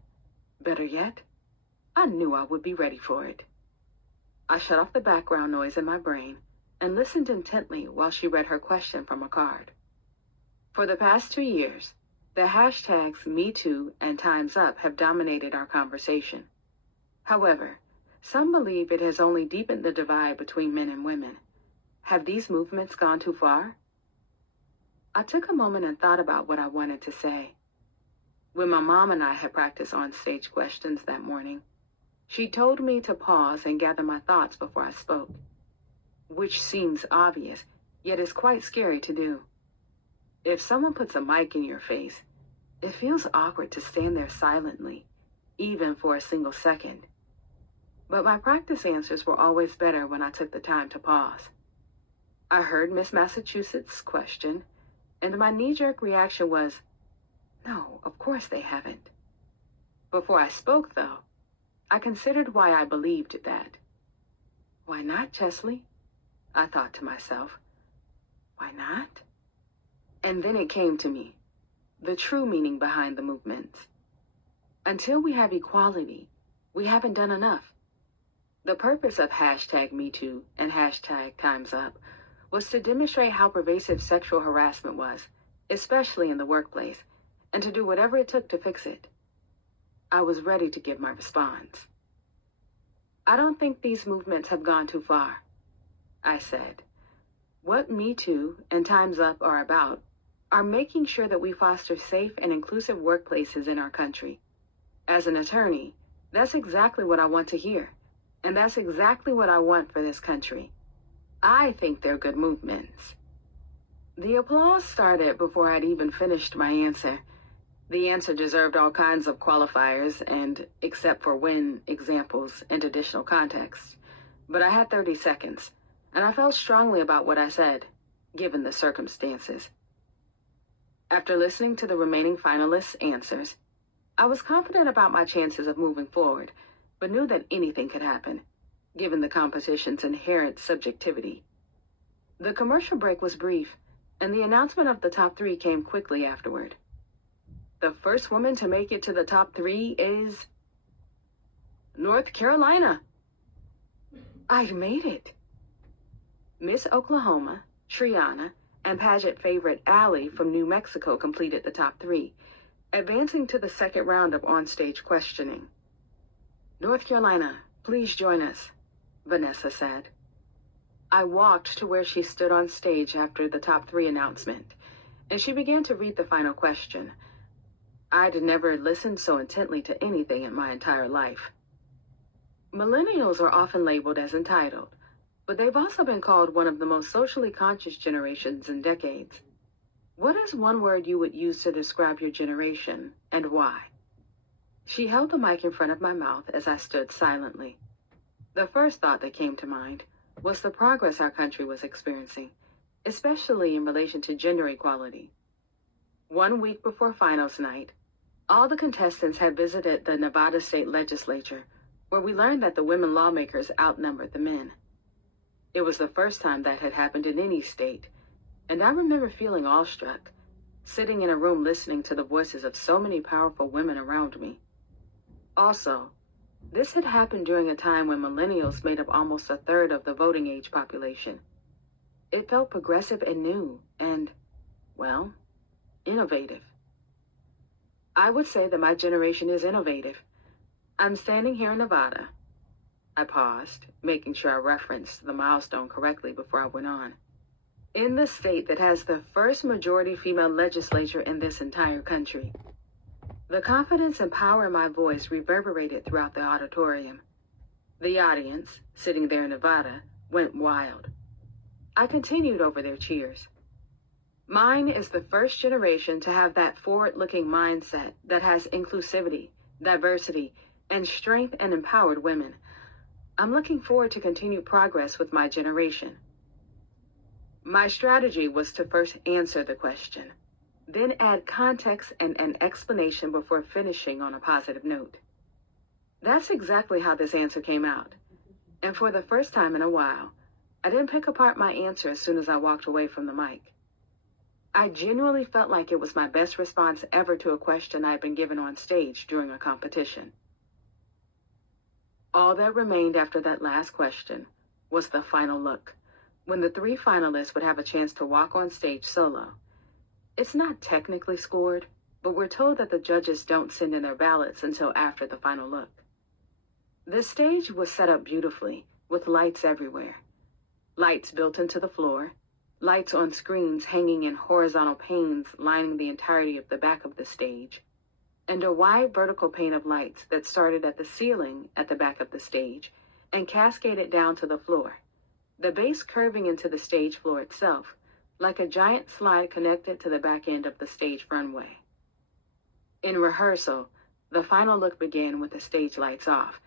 Better yet, I knew I would be ready for it. I shut off the background noise in my brain and listened intently while she read her question from a card. For the past 2 years, the hashtags #MeToo and Time's Up have dominated our conversation. However, some believe it has only deepened the divide between men and women. Have these movements gone too far? I took a moment and thought about what I wanted to say. When my mom and I had practiced on-stage questions that morning, she told me to pause and gather my thoughts before I spoke, which seems obvious, yet is quite scary to do. If someone puts a mic in your face, it feels awkward to stand there silently, even for a single second. But my practice answers were always better when I took the time to pause. I heard Miss Massachusetts' question, and my knee-jerk reaction was, no, of course they haven't. Before I spoke, though, I considered why I believed that. Why not, Cheslie? I thought to myself. Why not? And then it came to me, the true meaning behind the movements. Until we have equality, we haven't done enough. The purpose of #MeToo and #Time's Up was to demonstrate how pervasive sexual harassment was, especially in the workplace, and to do whatever it took to fix it. I was ready to give my response. I don't think these movements have gone too far, I said. What #MeToo and Time's Up are about are making sure that we foster safe and inclusive workplaces in our country. As an attorney, that's exactly what I want to hear, and that's exactly what I want for this country. I think they're good movements. The applause started before I'd even finished my answer. The answer deserved all kinds of qualifiers and except for when examples and additional context. But I had 30 seconds, and I felt strongly about what I said, given the circumstances. After listening to the remaining finalists' answers, I was confident about my chances of moving forward, but knew that anything could happen, given the competition's inherent subjectivity. The commercial break was brief, and the announcement of the top 3 came quickly afterward. The first woman to make it to the top 3 is North Carolina. I've made it. Miss Oklahoma, Triana, and pageant favorite Allie from New Mexico completed the top 3, advancing to the second round of onstage questioning. North Carolina, please join us, Vanessa said. I walked to where she stood on stage after the top 3 announcement, and she began to read the final question. I'd never listened so intently to anything in my entire life. Millennials are often labeled as entitled, but they've also been called one of the most socially conscious generations in decades. What is one word you would use to describe your generation, and why? She held the mic in front of my mouth as I stood silently. The first thought that came to mind was the progress our country was experiencing, especially in relation to gender equality. 1 week before finals night, all the contestants had visited the Nevada State Legislature, where we learned that the women lawmakers outnumbered the men. It was the first time that had happened in any state, and I remember feeling awestruck, sitting in a room listening to the voices of so many powerful women around me. Also, this had happened during a time when millennials made up almost a third of the voting age population. It felt progressive and new and, well, innovative. I would say that my generation is innovative. I'm standing here in Nevada. I paused, making sure I referenced the milestone correctly before I went on. In the state that has the first majority female legislature in this entire country. The confidence and power in my voice reverberated throughout the auditorium. The audience, sitting there in Nevada, went wild. I continued over their cheers. Mine is the first generation to have that forward-looking mindset that has inclusivity, diversity, and strength and empowered women. I'm looking forward to continued progress with my generation. My strategy was to first answer the question, then add context and an explanation before finishing on a positive note. That's exactly how this answer came out. And for the first time in a while, I didn't pick apart my answer as soon as I walked away from the mic. I genuinely felt like it was my best response ever to a question I'd been given on stage during a competition. All that remained after that last question was the final look, when the 3 finalists would have a chance to walk on stage solo. It's not technically scored, but we're told that the judges don't send in their ballots until after the final look. The stage was set up beautifully, with lights everywhere. Lights built into the floor, lights on screens hanging in horizontal panes lining the entirety of the back of the stage, and a wide vertical pane of lights that started at the ceiling at the back of the stage and cascaded down to the floor, the base curving into the stage floor itself, like a giant slide connected to the back end of the stage runway. In rehearsal, the final look began with the stage lights off,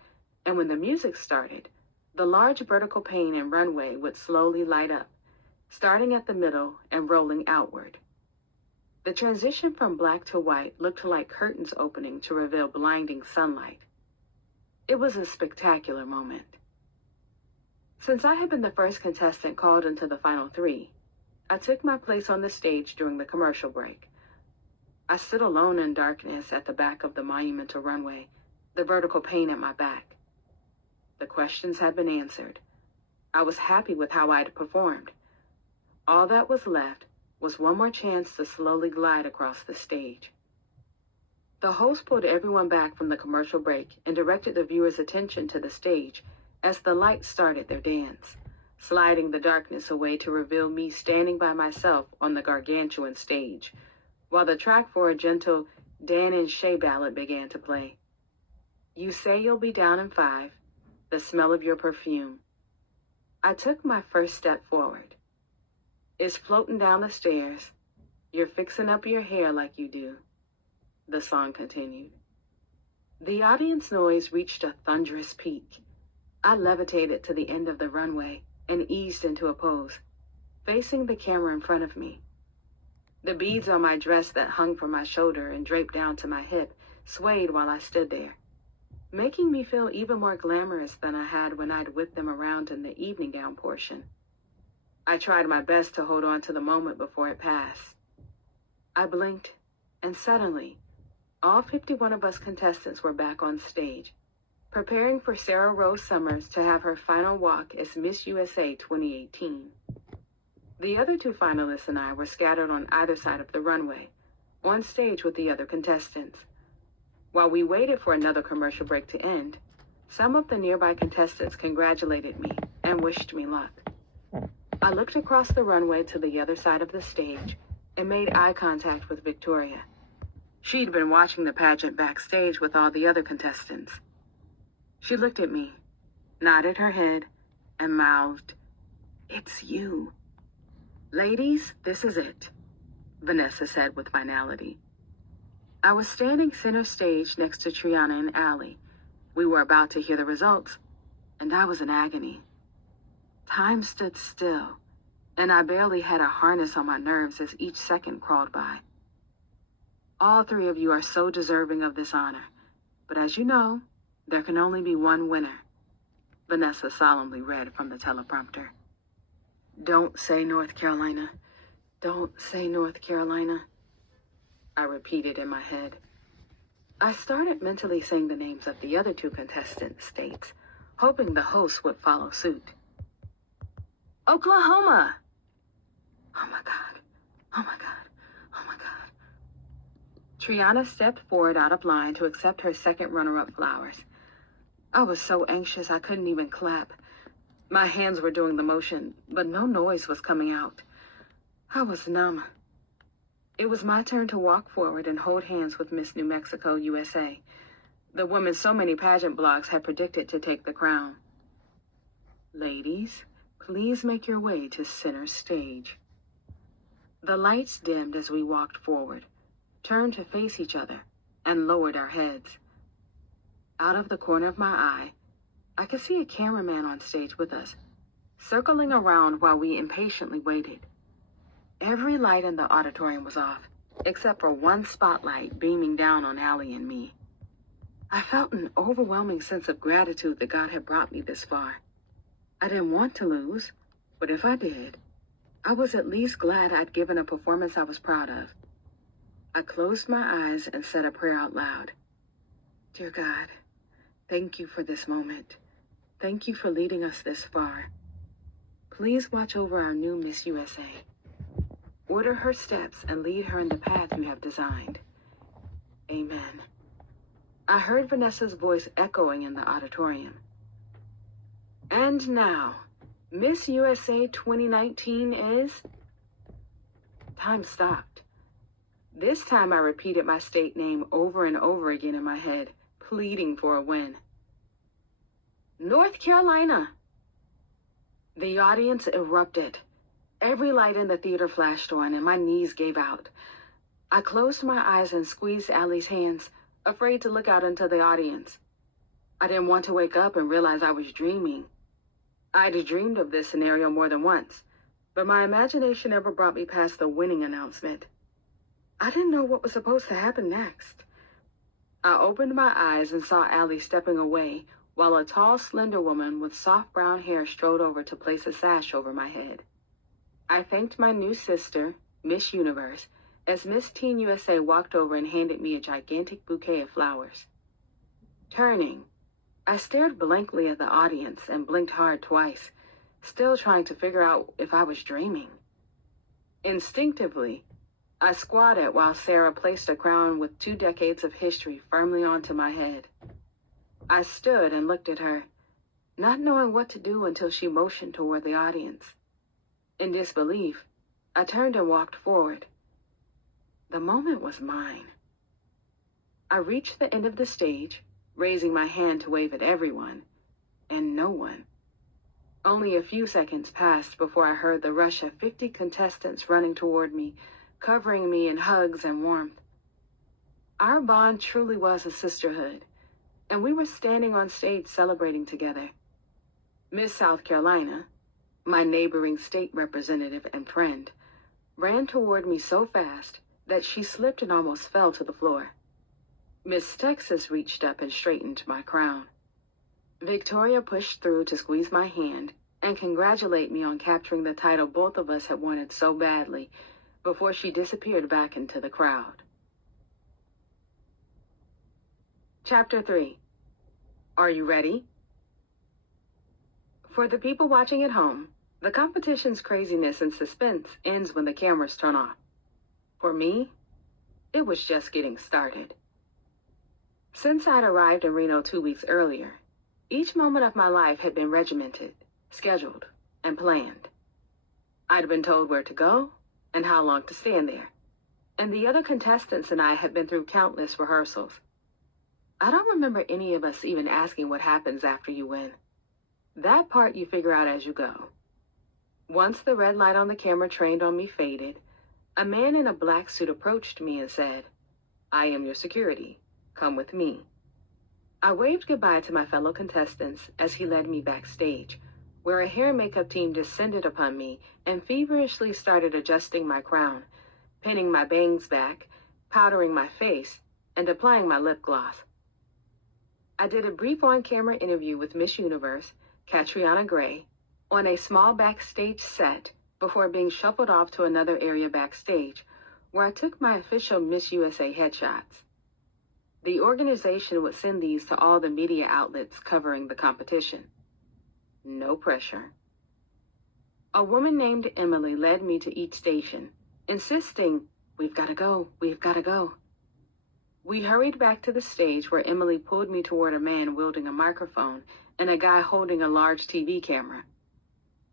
and when the music started, the large vertical pane and runway would slowly light up, starting at the middle and rolling outward. The transition from black to white looked like curtains opening to reveal blinding sunlight. It was a spectacular moment. Since I had been the first contestant called into the final 3, I took my place on the stage during the commercial break. I stood alone in darkness at the back of the monumental runway, the vertical pane at my back. The questions had been answered. I was happy with how I'd performed. All that was left was one more chance to slowly glide across the stage. The host pulled everyone back from the commercial break and directed the viewers' attention to the stage as the lights started their dance, sliding the darkness away to reveal me standing by myself on the gargantuan stage, while the track for a gentle Dan and Shay ballad began to play. You say you'll be down in 5, the smell of your perfume. I took my first step forward. It's floating down the stairs. You're fixing up your hair like you do. The song continued. The audience noise reached a thunderous peak. I levitated to the end of the runway and eased into a pose, facing the camera in front of me. The beads on my dress that hung from my shoulder and draped down to my hip swayed while I stood there, making me feel even more glamorous than I had when I'd whipped them around in the evening gown portion. I tried my best to hold on to the moment before it passed. I blinked, and suddenly, all 51 of us contestants were back on stage, preparing for Sarah Rose Summers to have her final walk as Miss USA 2018. The other 2 finalists and I were scattered on either side of the runway, on stage with the other contestants. While we waited for another commercial break to end, some of the nearby contestants congratulated me and wished me luck. I looked across the runway to the other side of the stage and made eye contact with Victoria. She'd been watching the pageant backstage with all the other contestants. She looked at me, nodded her head, and mouthed, "It's you." "Ladies, this is it," Vanessa said with finality. I was standing center stage next to Triana and Allie. We were about to hear the results, and I was in agony. Time stood still, and I barely had a harness on my nerves as each second crawled by. All 3 of you are so deserving of this honor, but as you know, there can only be one winner, Vanessa solemnly read from the teleprompter. Don't say North Carolina. Don't say North Carolina, I repeated in my head. I started mentally saying the names of the other two contestant states, hoping the host would follow suit. Oklahoma! Oh my God. Oh my God. Oh my God. Triana stepped forward out of line to accept her second runner-up flowers. I was so anxious I couldn't even clap. My hands were doing the motion, but no noise was coming out. I was numb. It was my turn to walk forward and hold hands with Miss New Mexico USA, the woman so many pageant blogs had predicted to take the crown. Ladies, please make your way to center stage. The lights dimmed as we walked forward, turned to face each other, and lowered our heads. Out of the corner of my eye, I could see a cameraman on stage with us, circling around while we impatiently waited. Every light in the auditorium was off, except for one spotlight beaming down on Allie and me. I felt an overwhelming sense of gratitude that God had brought me this far. I didn't want to lose, but if I did, I was at least glad I'd given a performance I was proud of. I closed my eyes and said a prayer out loud. Dear God, thank you for this moment. Thank you for leading us this far. Please watch over our new Miss USA. Order her steps and lead her in the path you have designed. Amen. I heard Vanessa's voice echoing in the auditorium. And now, Miss USA 2019 is... Time stopped. This time I repeated my state name over and over again in my head, pleading for a win. North Carolina. The audience erupted. Every light in the theater flashed on, and my knees gave out. I closed my eyes and squeezed Allie's hands, afraid to look out into the audience. I didn't want to wake up and realize I was dreaming. I'd dreamed of this scenario more than once, but my imagination never brought me past the winning announcement. I didn't know what was supposed to happen next. I opened my eyes and saw Allie stepping away, while a tall, slender woman with soft brown hair strode over to place a sash over my head. I thanked my new sister, Miss Universe, as Miss Teen USA walked over and handed me a gigantic bouquet of flowers. Turning, I stared blankly at the audience and blinked hard twice, still trying to figure out if I was dreaming. Instinctively, I squatted while Sarah placed a crown with 2 decades of history firmly onto my head. I stood and looked at her, not knowing what to do until she motioned toward the audience. In disbelief, I turned and walked forward. The moment was mine. I reached the end of the stage, raising my hand to wave at everyone, and no one. Only a few seconds passed before I heard the rush of 50 contestants running toward me, covering me in hugs and warmth. Our bond truly was a sisterhood, and we were standing on stage celebrating together. Miss South Carolina, my neighboring state representative and friend, ran toward me so fast that she slipped and almost fell to the floor. Miss Texas reached up and straightened my crown. Victoria pushed through to squeeze my hand and congratulate me on capturing the title both of us had wanted so badly before she disappeared back into the crowd. Chapter 3. Are you ready? For the people watching at home, the competition's craziness and suspense ends when the cameras turn off. For me, it was just getting started. Since I'd arrived in Reno 2 weeks earlier, each moment of my life had been regimented, scheduled, and planned. I'd been told where to go and how long to stand there, and the other contestants and I had been through countless rehearsals. I don't remember any of us even asking what happens after you win. That part you figure out as you go. Once the red light on the camera trained on me faded, a man in a black suit approached me and said, "I am your security. Come with me." I waved goodbye to my fellow contestants as he led me backstage, where a hair and makeup team descended upon me and feverishly started adjusting my crown, pinning my bangs back, powdering my face, and applying my lip gloss. I did a brief on-camera interview with Miss Universe, Catriona Gray, on a small backstage set before being shuffled off to another area backstage, where I took my official Miss USA headshots. The organization would send these to all the media outlets covering the competition. No pressure. A woman named Emily led me to each station, insisting, "We've got to go, we've got to go." We hurried back to the stage where Emily pulled me toward a man wielding a microphone and a guy holding a large TV camera.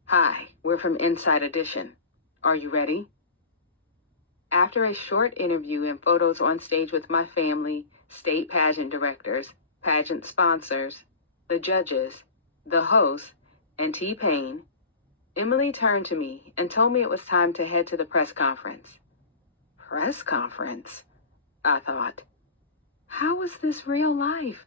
"Hi, we're from Inside Edition. Are you ready?" After a short interview and photos on stage with my family, state pageant directors, pageant sponsors, the judges, the host, and T-Pain, Emily turned to me and told me it was time to head to the press conference. Press conference? I thought. How was this real life?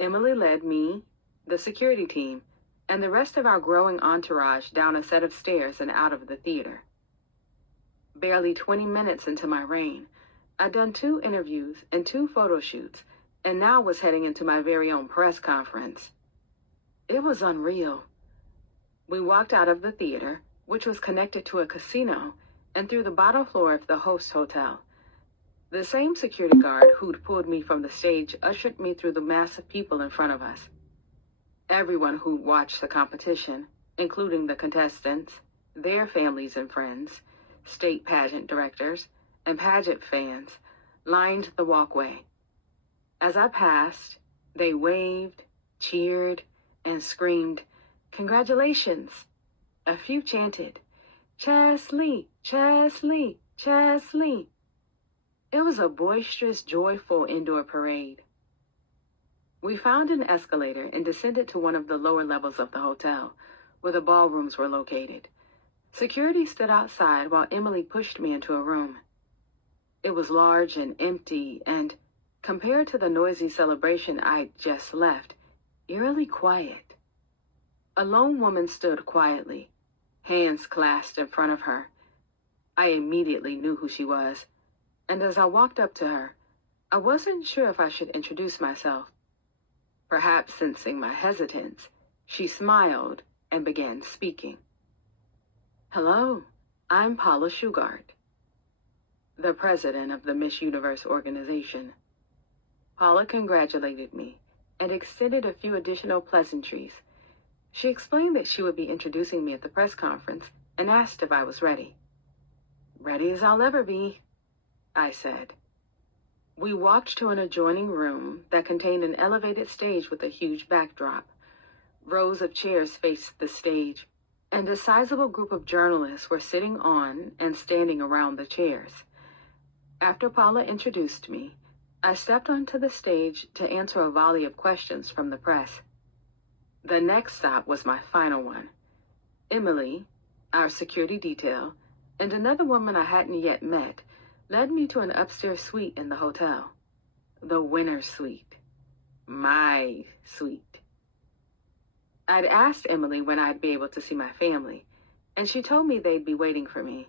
Emily led me, the security team, and the rest of our growing entourage down a set of stairs and out of the theater. Barely 20 minutes into my reign, I'd done 2 interviews and 2 photo shoots, and now was heading into my very own press conference. It was unreal. We walked out of the theater, which was connected to a casino, and through the bottom floor of the host hotel. The same security guard who'd pulled me from the stage ushered me through the mass of people in front of us. Everyone who'd watched the competition, including the contestants, their families and friends, state pageant directors, and pageant fans, lined the walkway. As I passed, they waved, cheered, and screamed, "Congratulations!" A few chanted, "Cheslie, Cheslie, Cheslie." It was a boisterous, joyful indoor parade. We found an escalator and descended to one of the lower levels of the hotel, where the ballrooms were located. Security stood outside while Emily pushed me into a room. It was large and empty and, compared to the noisy celebration I'd just left, eerily quiet. A lone woman stood quietly, hands clasped in front of her. I immediately knew who she was, and as I walked up to her, I wasn't sure if I should introduce myself. Perhaps sensing my hesitance, she smiled and began speaking. "Hello, I'm Paula Shugart, the president of the Miss Universe organization." Paula congratulated me and extended a few additional pleasantries. She explained that she would be introducing me at the press conference and asked if I was ready. "Ready as I'll ever be," I said. We walked to an adjoining room that contained an elevated stage with a huge backdrop. Rows of chairs faced the stage, and a sizable group of journalists were sitting on and standing around the chairs. After Paula introduced me, I stepped onto the stage to answer a volley of questions from the press. The next stop was my final one. Emily, our security detail, and another woman I hadn't yet met led me to an upstairs suite in the hotel. The winner's suite. My suite. I'd asked Emily when I'd be able to see my family, and she told me they'd be waiting for me.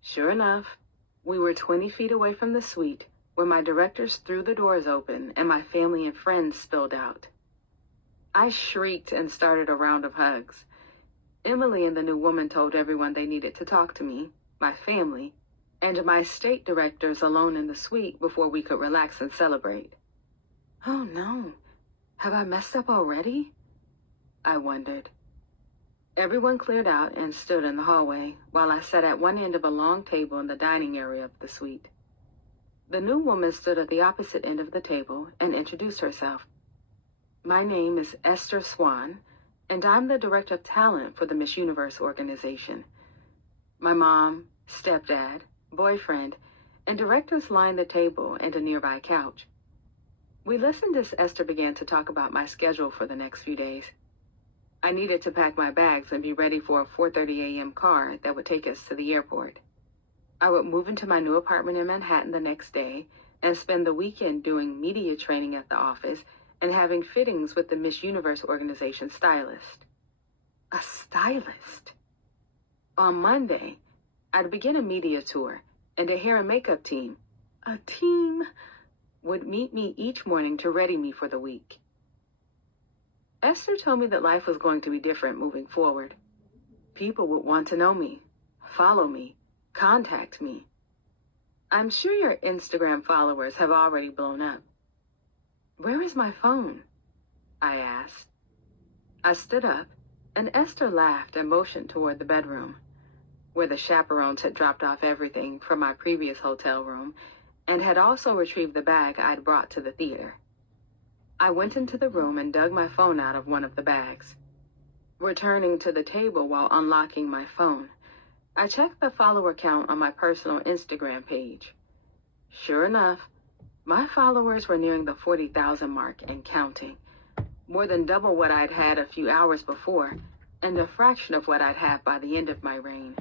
Sure enough, we were 20 feet away from the suite, where my directors threw the doors open and my family and friends spilled out. I shrieked and started a round of hugs. Emily and the new woman told everyone they needed to talk to me, my family, and my state directors alone in the suite before we could relax and celebrate. Oh no, have I messed up already? I wondered. Everyone cleared out and stood in the hallway while I sat at one end of a long table in the dining area of the suite. The new woman stood at the opposite end of the table and introduced herself. "My name is Esther Swan, and I'm the director of talent for the Miss Universe organization. My mom, stepdad, boyfriend, and directors lined the table and a nearby couch. We listened as Esther began to talk about my schedule for the next few days. I needed to pack my bags and be ready for a 4:30 a.m. car that would take us to the airport. I would move into my new apartment in Manhattan the next day and spend the weekend doing media training at the office and having fittings with the Miss Universe organization stylist. A stylist? On Monday, I'd begin a media tour, and a hair and makeup team, a team, would meet me each morning to ready me for the week. Esther told me that life was going to be different moving forward. People would want to know me, follow me, contact me. I'm sure your Instagram followers have already blown up. Where is my phone? I asked. I stood up, and Esther laughed and motioned toward the bedroom, where the chaperones had dropped off everything from my previous hotel room and had also retrieved the bag I'd brought to the theater. I went into the room and dug my phone out of one of the bags. Returning to the table while unlocking my phone, I checked the follower count on my personal Instagram page. Sure enough, my followers were nearing the 40,000 mark and counting, more than double what I'd had a few hours before, and a fraction of what I'd have by the end of my reign.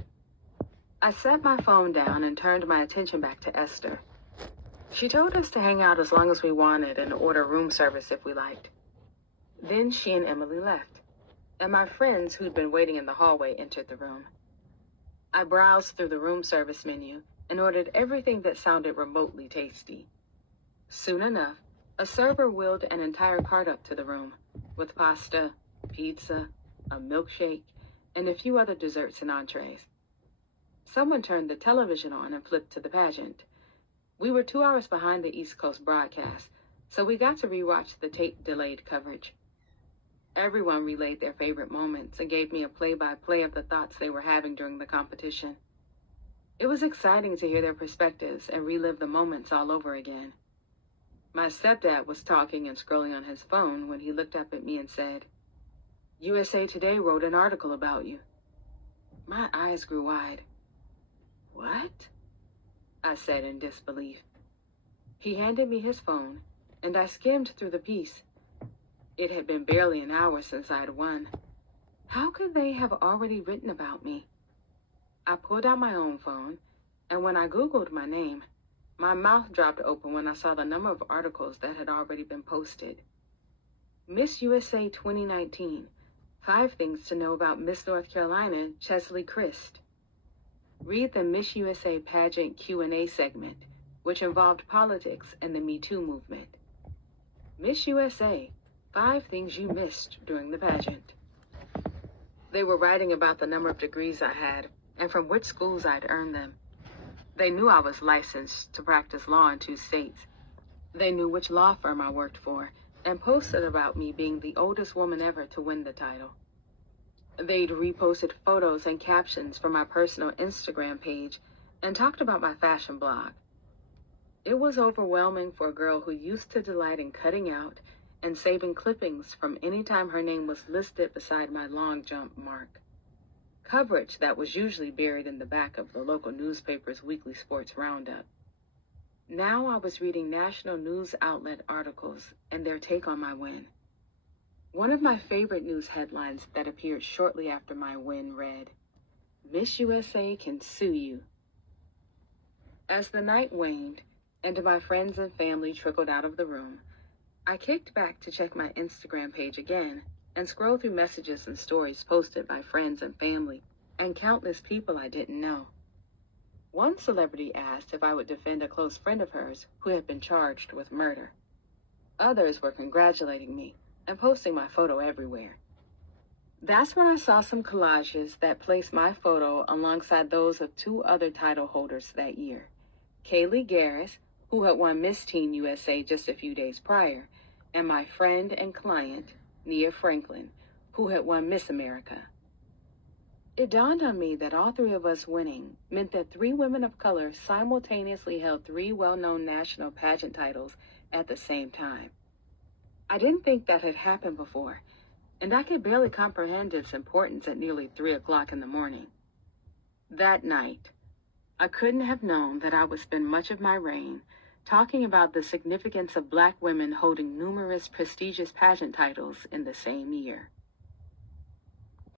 I set my phone down and turned my attention back to Esther. She told us to hang out as long as we wanted and order room service if we liked. Then she and Emily left, and my friends who'd been waiting in the hallway entered the room. I browsed through the room service menu and ordered everything that sounded remotely tasty. Soon enough, a server wheeled an entire cart up to the room, with pasta, pizza, a milkshake, and a few other desserts and entrees. Someone turned the television on and flipped to the pageant. We were 2 hours behind the East Coast broadcast, so we got to rewatch the tape-delayed coverage. Everyone relayed their favorite moments and gave me a play-by-play of the thoughts they were having during the competition. It was exciting to hear their perspectives and relive the moments all over again. My stepdad was talking and scrolling on his phone when he looked up at me and said, "USA Today wrote an article about you." My eyes grew wide. "What?" I said in disbelief. He handed me his phone, and I skimmed through the piece. It had been barely an hour since I'd won. How could they have already written about me? I pulled out my own phone, and when I Googled my name, my mouth dropped open when I saw the number of articles that had already been posted. Miss USA 2019, 5 things to know about Miss North Carolina Cheslie Kryst. Read the Miss USA pageant Q&A segment, which involved politics and the Me Too movement. Miss USA, 5 things you missed during the pageant. They were writing about the number of degrees I had and from which schools I'd earned them. They knew I was licensed to practice law in 2 states. They knew which law firm I worked for and posted about me being the oldest woman ever to win the title. They'd reposted photos and captions from my personal Instagram page and talked about my fashion blog. It was overwhelming for a girl who used to delight in cutting out and saving clippings from any time her name was listed beside my long jump mark. Coverage that was usually buried in the back of the local newspaper's weekly sports roundup. Now I was reading national news outlet articles and their take on my win. One of my favorite news headlines that appeared shortly after my win read, "Miss USA can sue you." As the night waned and my friends and family trickled out of the room, I kicked back to check my Instagram page again and scroll through messages and stories posted by friends and family and countless people I didn't know. One celebrity asked if I would defend a close friend of hers who had been charged with murder. Others were congratulating me and posting my photo everywhere. That's when I saw some collages that placed my photo alongside those of 2 other title holders that year. Kaylee Garris, who had won Miss Teen USA just a few days prior, and my friend and client, Nia Franklin, who had won Miss America. It dawned on me that all 3 of us winning meant that 3 women of color simultaneously held 3 well-known national pageant titles at the same time. I didn't think that had happened before, and I could barely comprehend its importance at nearly 3 o'clock in the morning. That night, I couldn't have known that I would spend much of my reign talking about the significance of Black women holding numerous prestigious pageant titles in the same year.